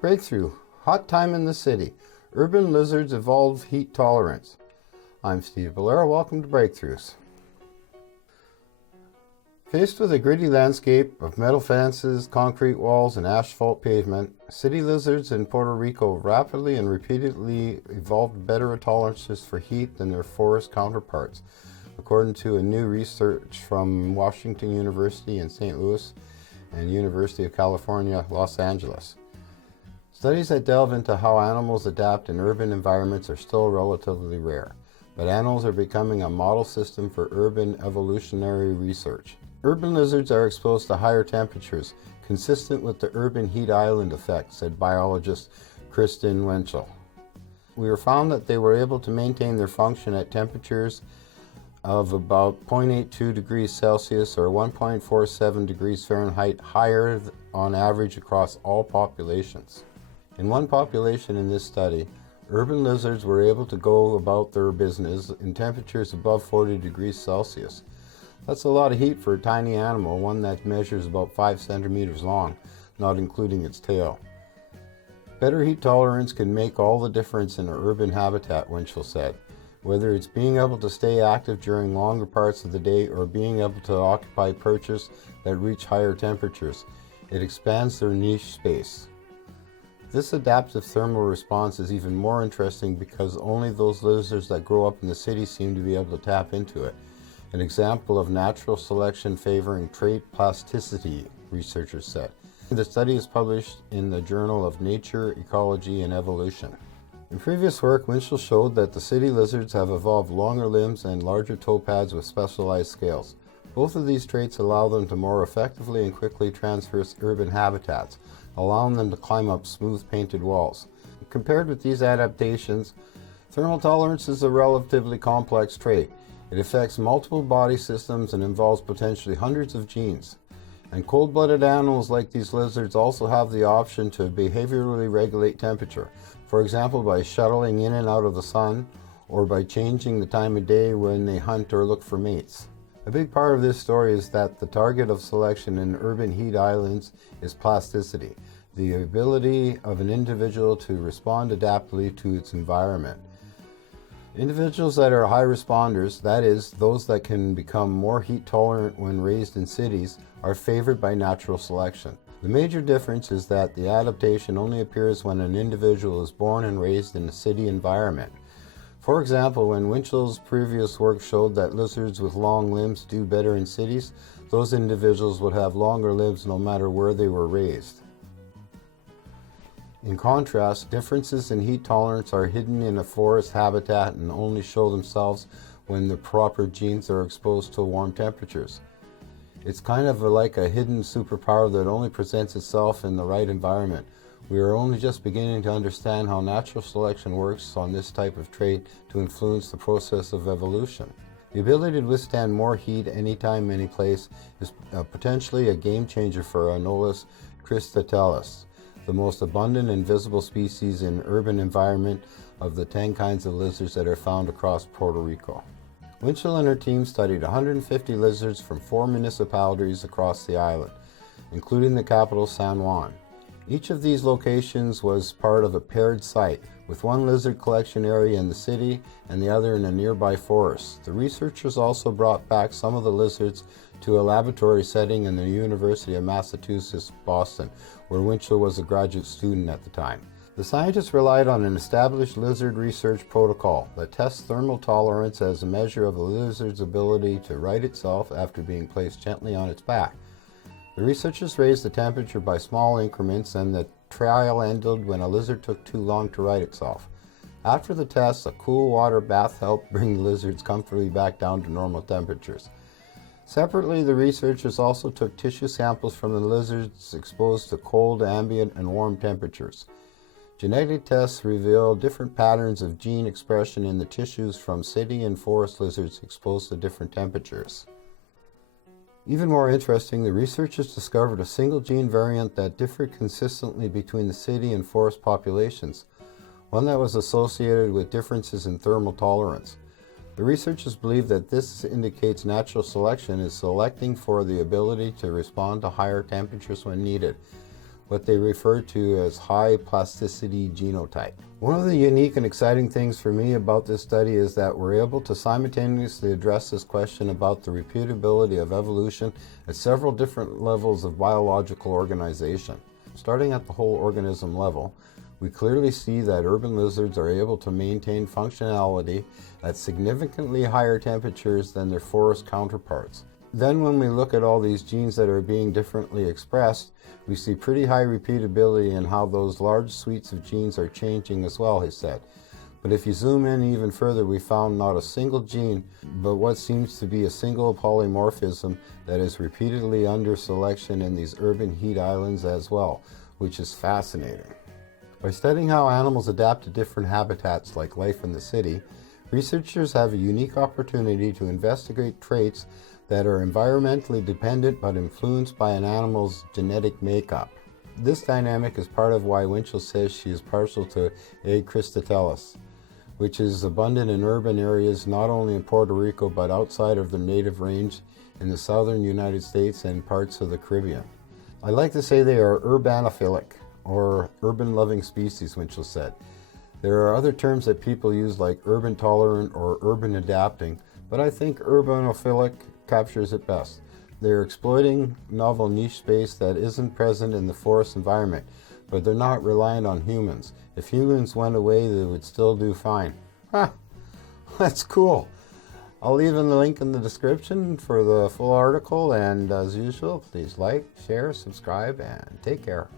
Breakthrough. Hot time in the city. Urban lizards evolve heat tolerance. I'm Steve Ballera. Welcome to Breakthroughs. Faced with a gritty landscape of metal fences, concrete walls, and asphalt pavement, city lizards in Puerto Rico rapidly and repeatedly evolved better tolerances for heat than their forest counterparts, according to a new research from Washington University in St. Louis and University of California, Los Angeles. Studies that delve into how animals adapt in urban environments are still relatively rare, but animals are becoming a model system for urban evolutionary research. Urban lizards are exposed to higher temperatures, consistent with the urban heat island effect, said biologist Kristen Wenchel. We found that they were able to maintain their function at temperatures of about 0.82 degrees Celsius or 1.47 degrees Fahrenheit higher on average across all populations. In one population in this study, urban lizards were able to go about their business in temperatures above 40 degrees Celsius. That's a lot of heat for a tiny animal, one that measures about 5 centimeters long, not including its tail. Better heat tolerance can make all the difference in an urban habitat, Winchell said. Whether it's being able to stay active during longer parts of the day or being able to occupy perches that reach higher temperatures, it expands their niche space. This adaptive thermal response is even more interesting because only those lizards that grow up in the city seem to be able to tap into it. An example of natural selection favoring trait plasticity, researchers said. The study is published in the Journal of Nature, Ecology, and Evolution. In previous work, Winchell showed that the city lizards have evolved longer limbs and larger toe pads with specialized scales. Both of these traits allow them to more effectively and quickly traverse urban habitats, allowing them to climb up smooth painted walls. Compared with these adaptations, thermal tolerance is a relatively complex trait. It affects multiple body systems and involves potentially hundreds of genes. And cold-blooded animals like these lizards also have the option to behaviorally regulate temperature, for example by shuttling in and out of the sun or by changing the time of day when they hunt or look for mates. A big part of this story is that the target of selection in urban heat islands is plasticity, the ability of an individual to respond adaptively to its environment. Individuals that are high responders, that is, those that can become more heat tolerant when raised in cities, are favored by natural selection. The major difference is that the adaptation only appears when an individual is born and raised in a city environment. For example, when Winchell's previous work showed that lizards with long limbs do better in cities, those individuals would have longer limbs no matter where they were raised. In contrast, differences in heat tolerance are hidden in a forest habitat and only show themselves when the proper genes are exposed to warm temperatures. It's kind of like a hidden superpower that only presents itself in the right environment. We are only just beginning to understand how natural selection works on this type of trait to influence the process of evolution. The ability to withstand more heat anytime, any place is potentially a game changer for Anolis cristatalis, the most abundant and visible species in urban environment of the 10 kinds of lizards that are found across Puerto Rico. Winchell and her team studied 150 lizards from 4 municipalities across the island, including the capital San Juan. Each of these locations was part of a paired site, with one lizard collection area in the city and the other in a nearby forest. The researchers also brought back some of the lizards to a laboratory setting in the University of Massachusetts, Boston, where Winchell was a graduate student at the time. The scientists relied on an established lizard research protocol that tests thermal tolerance as a measure of a lizard's ability to right itself after being placed gently on its back. The researchers raised the temperature by small increments, and the trial ended when a lizard took too long to right itself. After the test, a cool water bath helped bring the lizards comfortably back down to normal temperatures. Separately, the researchers also took tissue samples from the lizards exposed to cold, ambient, and warm temperatures. Genetic tests revealed different patterns of gene expression in the tissues from city and forest lizards exposed to different temperatures. Even more interesting, the researchers discovered a single gene variant that differed consistently between the city and forest populations, one that was associated with differences in thermal tolerance. The researchers believe that this indicates natural selection is selecting for the ability to respond to higher temperatures when needed. what they refer to as high plasticity genotype. One of the unique and exciting things for me about this study is that we're able to simultaneously address this question about the repeatability of evolution at several different levels of biological organization. Starting at the whole organism level, we clearly see that urban lizards are able to maintain functionality at significantly higher temperatures than their forest counterparts. Then when we look at all these genes that are being differently expressed, we see pretty high repeatability in how those large suites of genes are changing as well, he said. But if you zoom in even further, we found not a single gene, but what seems to be a single polymorphism that is repeatedly under selection in these urban heat islands as well, which is fascinating. By studying how animals adapt to different habitats like life in the city, researchers have a unique opportunity to investigate traits that are environmentally dependent but influenced by an animal's genetic makeup. This dynamic is part of why Winchell says she is partial to A. cristatellus, which is abundant in urban areas not only in Puerto Rico but outside of the native range in the southern United States and parts of the Caribbean. I like to say they are urbanophilic, or urban-loving species, Winchell said. There are other terms that people use like urban tolerant or urban adapting, but I think urbanophilic captures it best. They're exploiting novel niche space that isn't present in the forest environment, but they're not reliant on humans. If humans went away, they would still do fine. Ha! That's cool. I'll leave a link in the description for the full article, and as usual, please like, share, subscribe, and take care.